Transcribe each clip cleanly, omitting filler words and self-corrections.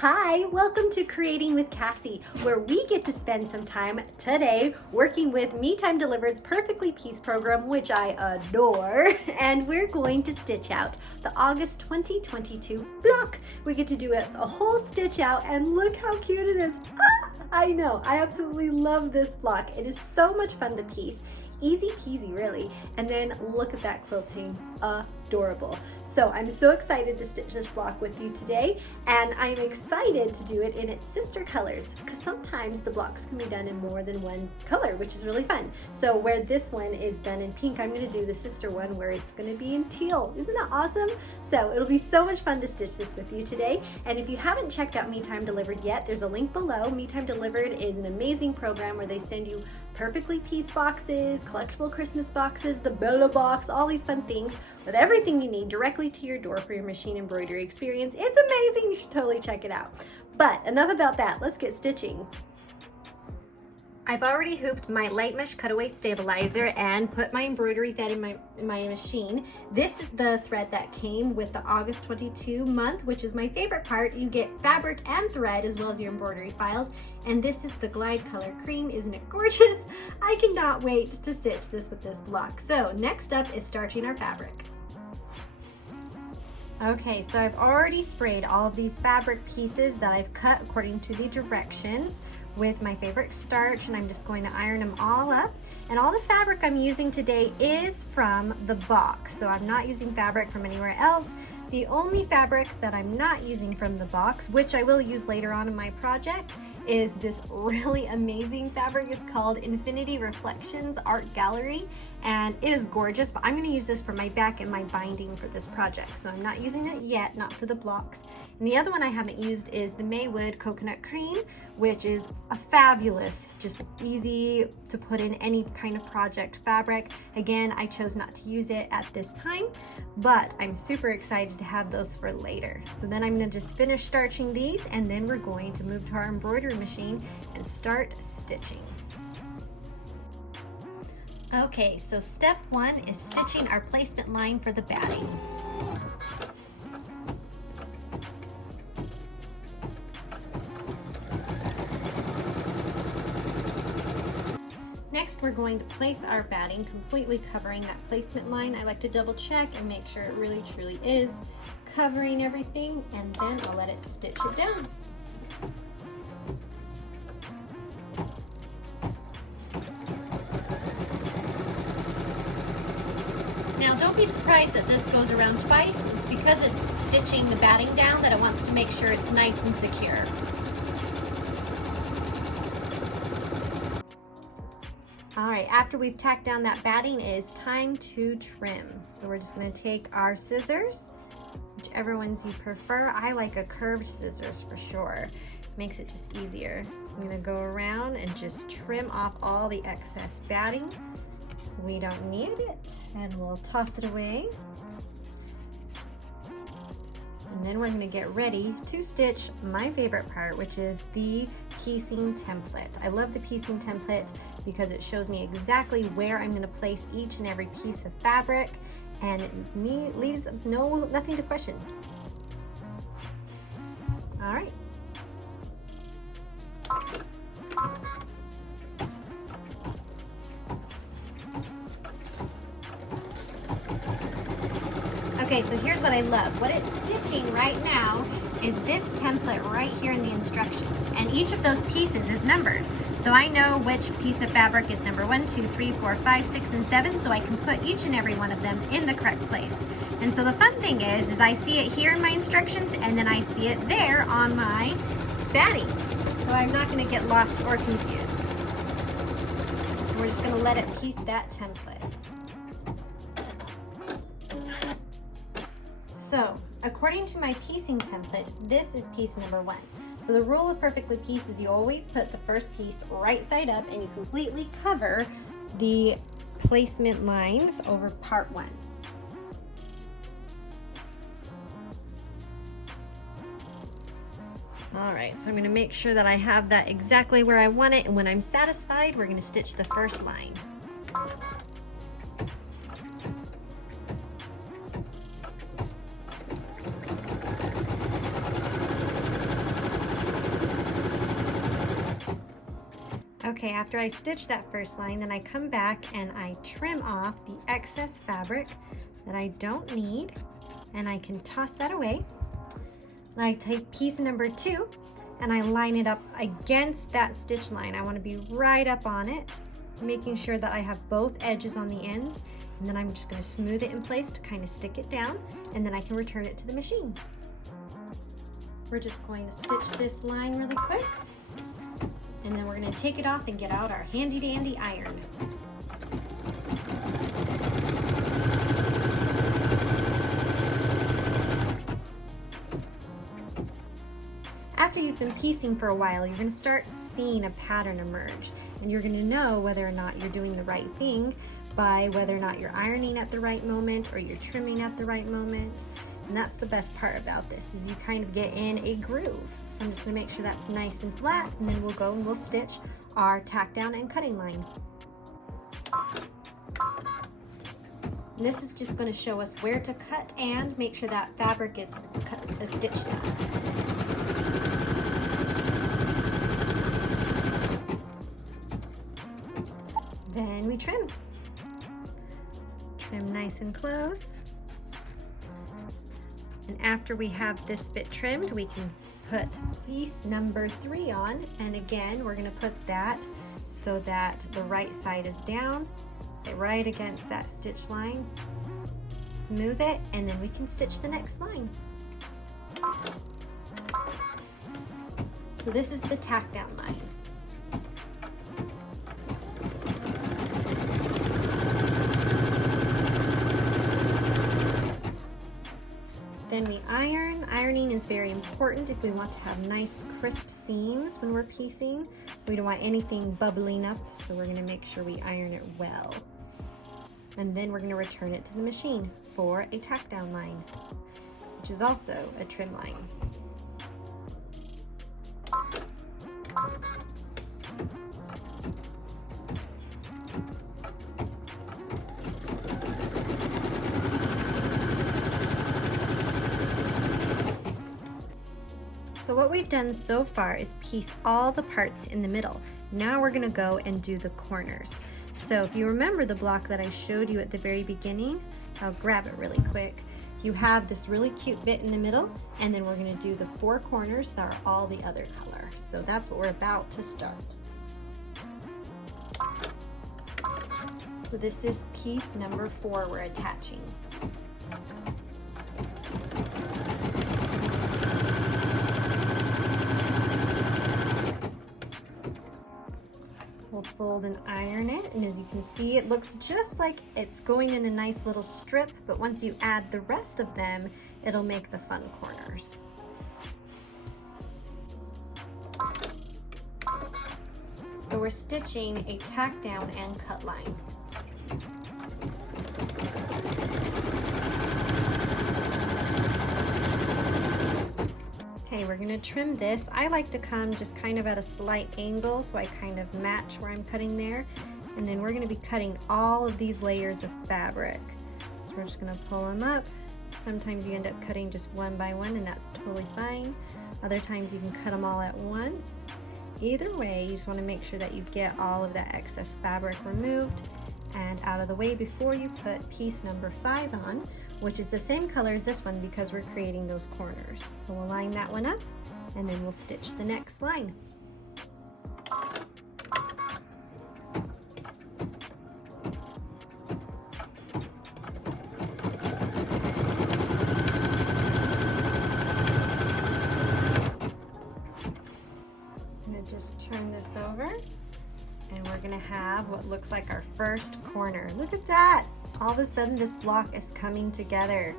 Hi, welcome to Creating with Cassie, where we get to spend some time today working with Me Time Delivered's Perfectly Pieced program, which I adore, and we're going to stitch out the August 2022 block. We get to do a whole stitch out, and look how cute it is. I know, I absolutely love this block. It is so much fun to piece. Easy peasy, really. And then look at that quilting, adorable. So I'm so excited to stitch this block with you today, and I'm excited to do it in its sister colors, because sometimes the blocks can be done in more than one color, which is really fun. So where this one is done in pink, I'm going to do the sister one where it's going to be in teal. Isn't that awesome? So it'll be so much fun to stitch this with you today. And if you haven't checked out Me Time Delivered yet, there's a link below. Me Time Delivered is an amazing program where they send you perfectly pieced boxes, collectible Christmas boxes, the Bella box, all these fun things with everything you need directly to your door for your machine embroidery experience. It's amazing. You should totally check it out. But enough about that. Let's get stitching. I've already hooped my light mesh cutaway stabilizer and put my embroidery thread in my machine. This is the thread that came with the August 22 month, which is my favorite part. You get fabric and thread as well as your embroidery files. And this is the Glide Color Cream. Isn't it gorgeous? I cannot wait to stitch this with this block. So next up is starching our fabric. Okay, so I've already sprayed all of these fabric pieces that I've cut according to the directions with my favorite starch, and I'm just going to iron them all up. And all the fabric I'm using today is from the box, so I'm not using fabric from anywhere else. The only fabric that I'm not using from the box, which I will use later on in my project, is this really amazing fabric. It's called Infinity Reflections Art Gallery, and it is gorgeous, but I'm going to use this for my back and my binding for this project, so I'm not using it yet, not for the blocks. And the other one I haven't used is the Maywood Coconut Cream, which is a fabulous, just easy to put in any kind of project fabric. Again, I chose not to use it at this time, but I'm super excited to have those for later. So then I'm going to just finish starching these, and then we're going to move to our embroidery machine and start stitching. Okay, so step one is stitching our placement line for the batting. Next, we're going to place our batting completely covering that placement line. I like to double check and make sure it really truly is covering everything, and then I'll let it stitch it down. Now don't be surprised that this goes around twice. It's because it's stitching the batting down that it wants to make sure it's nice and secure. Alright, after we've tacked down that batting, it is time to trim. So we're just going to take our scissors, whichever ones you prefer. I like a curved scissors for sure. Makes it just easier. I'm going to go around and just trim off all the excess batting. So we don't need it, and we'll toss it away. And then we're going to get ready to stitch my favorite part, which is the piecing template. I love the piecing template because it shows me exactly where I'm going to place each and every piece of fabric, and it leaves nothing to question. All right. Okay, so here's what I love. What it's stitching right now is this template right here in the instructions. And each of those pieces is numbered. So I know which piece of fabric is number 1, 2, 3, 4, 5, 6, and 7, so I can put each and every one of them in the correct place. And so the fun thing is I see it here in my instructions, and then I see it there on my batting. So I'm not going to get lost or confused. We're just going to let it piece that template. So, according to my piecing template, this is piece number 1. So the rule with perfectly pieced is you always put the first piece right side up, and you completely cover the placement lines over part 1. Alright, so I'm going to make sure that I have that exactly where I want it, and when I'm satisfied, we're going to stitch the first line. Okay, after I stitch that first line, then I come back and I trim off the excess fabric that I don't need, and I can toss that away. And I take piece number 2 and I line it up against that stitch line. I want to be right up on it, making sure that I have both edges on the ends, and then I'm just going to smooth it in place to kind of stick it down, and then I can return it to the machine. We're just going to stitch this line really quick, and then we're going to take it off and get out our handy dandy iron. After you've been piecing for a while, you're going to start seeing a pattern emerge, and you're going to know whether or not you're doing the right thing by whether or not you're ironing at the right moment or you're trimming at the right moment. And that's the best part about this, is you kind of get in a groove. So I'm just going to make sure that's nice and flat, and then we'll go and we'll stitch our tack down and cutting line. And this is just going to show us where to cut and make sure that fabric is stitched down. Then we trim. Trim nice and close. And after we have this bit trimmed, we can put piece number 3 on. And again, we're going to put that so that the right side is down, right against that stitch line. Smooth it, and then we can stitch the next line. So this is the tack down line. Then we iron. Ironing is very important if we want to have nice crisp seams when we're piecing. We don't want anything bubbling up, so we're going to make sure we iron it well. And then we're going to return it to the machine for a tack down line, which is also a trim line. So what we've done so far is piece all the parts in the middle. Now we're going to go and do the corners. So if you remember the block that I showed you at the very beginning, I'll grab it really quick. You have this really cute bit in the middle, and then we're going to do the 4 corners that are all the other color. So that's what we're about to start. So this is piece number 4 we're attaching. We'll fold and iron it, and as you can see, it looks just like it's going in a nice little strip, but once you add the rest of them, it'll make the fun corners. So we're stitching a tack down and cut line. Okay, we're going to trim this. I like to come just kind of at a slight angle so I kind of match where I'm cutting there. And then we're going to be cutting all of these layers of fabric. So we're just going to pull them up. Sometimes you end up cutting just one by one, and that's totally fine. Other times you can cut them all at once. Either way, you just want to make sure that you get all of that excess fabric removed and out of the way before you put piece number 5 on, which is the same color as this one because we're creating those corners. So we'll line that one up, and then we'll stitch the next line. I'm going to just turn this over, and we're going to have what looks like our first corner. Look at that! All of a sudden this block is coming together.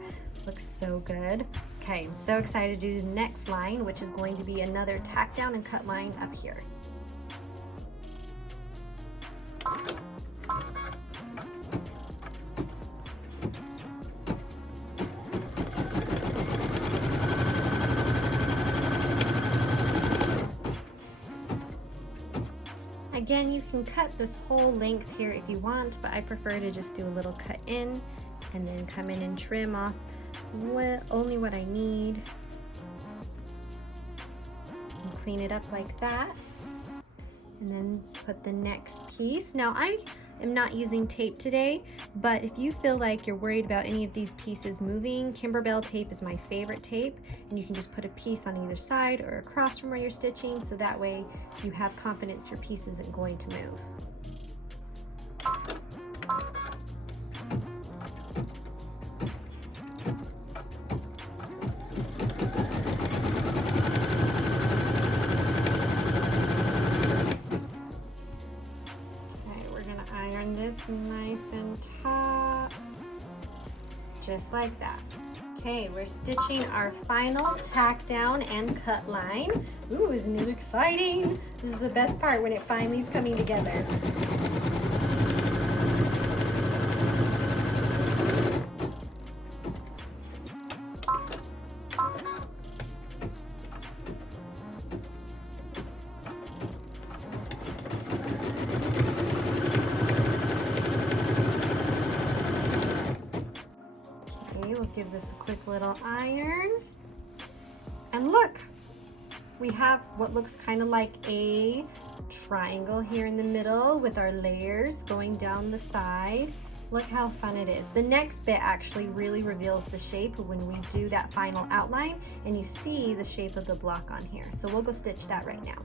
Looks so good. Okay, I'm so excited to do the next line, which is going to be another tack down and cut line up here. Again, you can cut this whole length here if you want, but I prefer to just do a little cut in and then come in and trim off only what I need. And clean it up like that. and then put the next piece. Now I am not using tape today, but if you feel like you're worried about any of these pieces moving, Kimberbell tape is my favorite tape, and you can just put a piece on either side or across from where you're stitching, so that way you have confidence your piece isn't going to move. Nice and taut, just like that. Okay, we're stitching our final tack down and cut line. Ooh, isn't it exciting? This is the best part, when it finally is coming together. We'll give this a quick little iron. And look, we have what looks kind of like a triangle here in the middle with our layers going down the side. Look how fun it is. The next bit actually really reveals the shape when we do that final outline, and you see the shape of the block on here. So we'll go stitch that right now.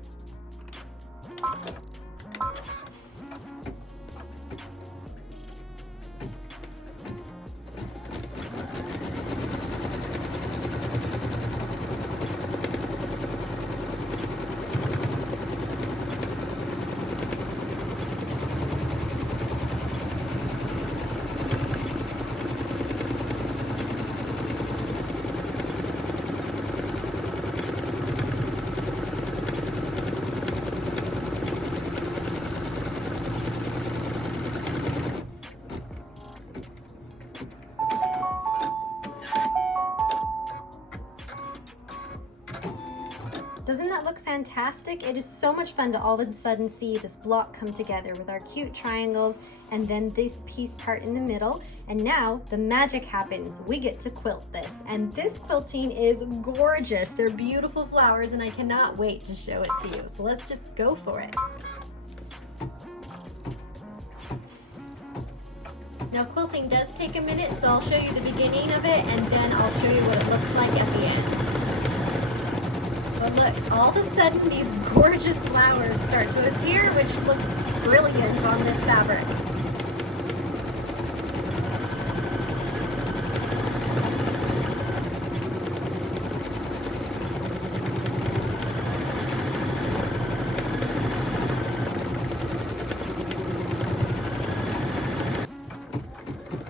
Doesn't that look fantastic? It is so much fun to all of a sudden see this block come together with our cute triangles and then this piece part in the middle. And now the magic happens. We get to quilt this. And this quilting is gorgeous. They're beautiful flowers and I cannot wait to show it to you. So let's just go for it. Now quilting does take a minute, so I'll show you the beginning of it and then I'll show you what it looks like at the end. But look, all of a sudden these gorgeous flowers start to appear, which look brilliant on this fabric.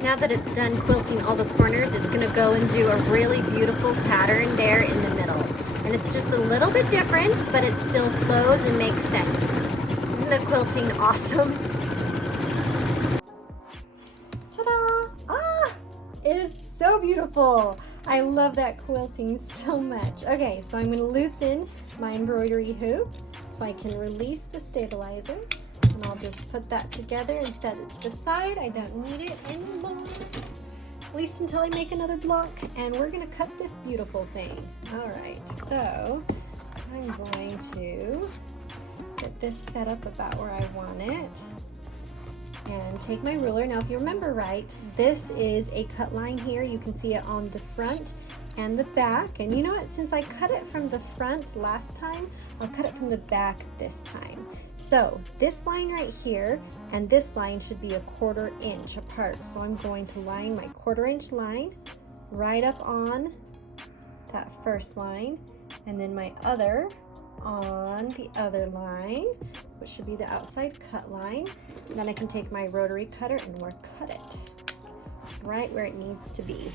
Now that it's done quilting all the corners, it's going to go and do a really beautiful pattern there in the middle. And it's just a little bit different, but it still flows and makes sense. Isn't the quilting awesome? Ta-da! Ah! It is so beautiful. I love that quilting so much. Okay, so I'm going to loosen my embroidery hoop so I can release the stabilizer. And I'll just put that together and set it to the side. I don't need it anymore. At least until I make another block, and we're going to cut this beautiful thing. All right, so I'm going to get this set up about where I want it and take my ruler. Now if you remember right, this is a cut line here. You can see it on the front and the back, and you know what, since I cut it from the front last time, I'll cut it from the back this time. So this line right here and this line should be a 1/4 inch apart. So I'm going to line my 1/4 inch line right up on that first line, and then my other on the other line, which should be the outside cut line. And then I can take my rotary cutter and we'll cut it right where it needs to be.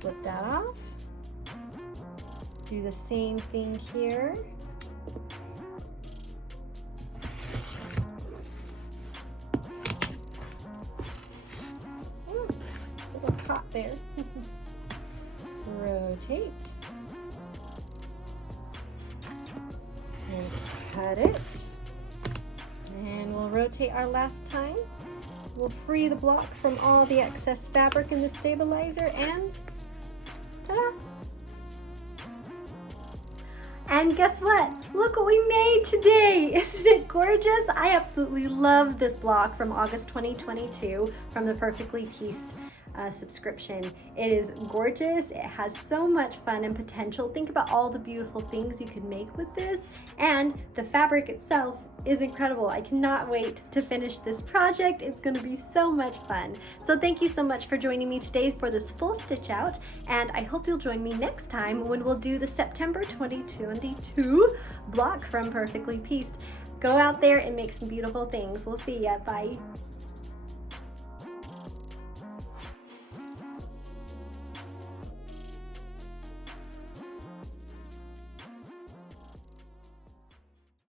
Slip that off. Do the same thing here. Little caught there. Rotate. And cut it. And we'll rotate our last time. We'll free the block from all the excess fabric in the stabilizer, and ta-da! And guess what? Look what we made today! Isn't it gorgeous? I absolutely love this block from August 2022 from the Perfectly Pieced subscription. It is gorgeous. It has so much fun and potential. Think about all the beautiful things you could make with this, and the fabric itself is incredible. I cannot wait to finish this project. It's going to be so much fun. So thank you so much for joining me today for this full stitch out, and I hope you'll join me next time when we'll do the September 2022 block from Perfectly Pieced. Go out there and make some beautiful things. We'll see ya. Bye.